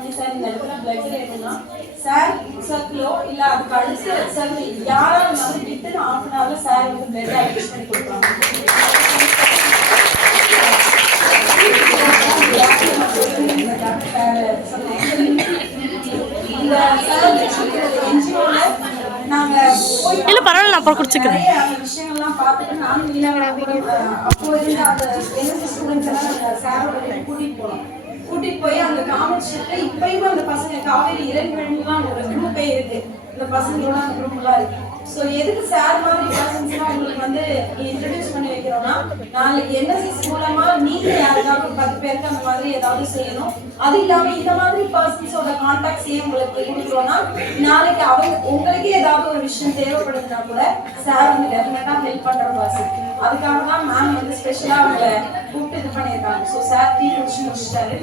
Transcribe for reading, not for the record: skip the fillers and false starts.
பண்ணி சார் இந்த இடத்துல பிளட் வேணும்னா சார் ரிசல்ட்லோ இல்லை அதுக்கு அடுத்து ரிசல்ட் யாராக இருந்தாலும் விட்டு ஹாஃப் அன் ஹவர்ல சார் வந்து பிளட் அட்மிட் பண்ணி கொடுப்பாங்க. இந்த என்ஜிஓல நாங்க இல்ல பரவாயில்ல நான் அப்புறம் குடிச்சுக்கிறேன். விஷயங்கள்லாம் பார்த்துட்டு நானும் அப்போ இருந்த அந்த என்எஸ்சி ஸ்டூடெண்ட்ஸ் எல்லாம் நாங்கள் சாரோட கூட்டிட்டு போனோம். கூட்டிட்டு போய் அந்த காம்படிஷன்ல இப்பயுமே அந்த பசங்க காவேரி இளைஞர்கள்லாம் ஒரு குரூப்பே இருக்கு. இந்த பசங்களோட அந்த குரூப்லாம் இருக்கு. ஸோ எதுக்கு சார் மாதிரி பர்சன்ஸ்லாம் உங்களுக்கு வந்து இன்ட்ரடியூஸ் பண்ணி வைக்கிறோம்னா நாளைக்கு என்எஸ்எஸ் மூலமா நீங்க யாருக்காவது 10 பேருக்கு அந்த மாதிரி ஏதாவது செய்யணும். அது இல்லாம இந்த மாதிரி பர்சன்ஸோட கான்டாக்ட்ஸையும் உங்களுக்கு கொடுக்குறோம்னா நாளைக்கு அவங்க உங்களுக்கே ஏதாவது ஒரு விஷயம் தேவைப்படுதுன்னா கூட சார் வந்து டெஃபினட்டா ஹெல்ப் பண்ற பர்சன். அதுக்காக தான் மேம் வந்து ஸ்பெஷலா அவங்களை கூப்பிட்டு இது பண்ணியிருக்காங்க. So sir tea முடிச்சுட்டாரு.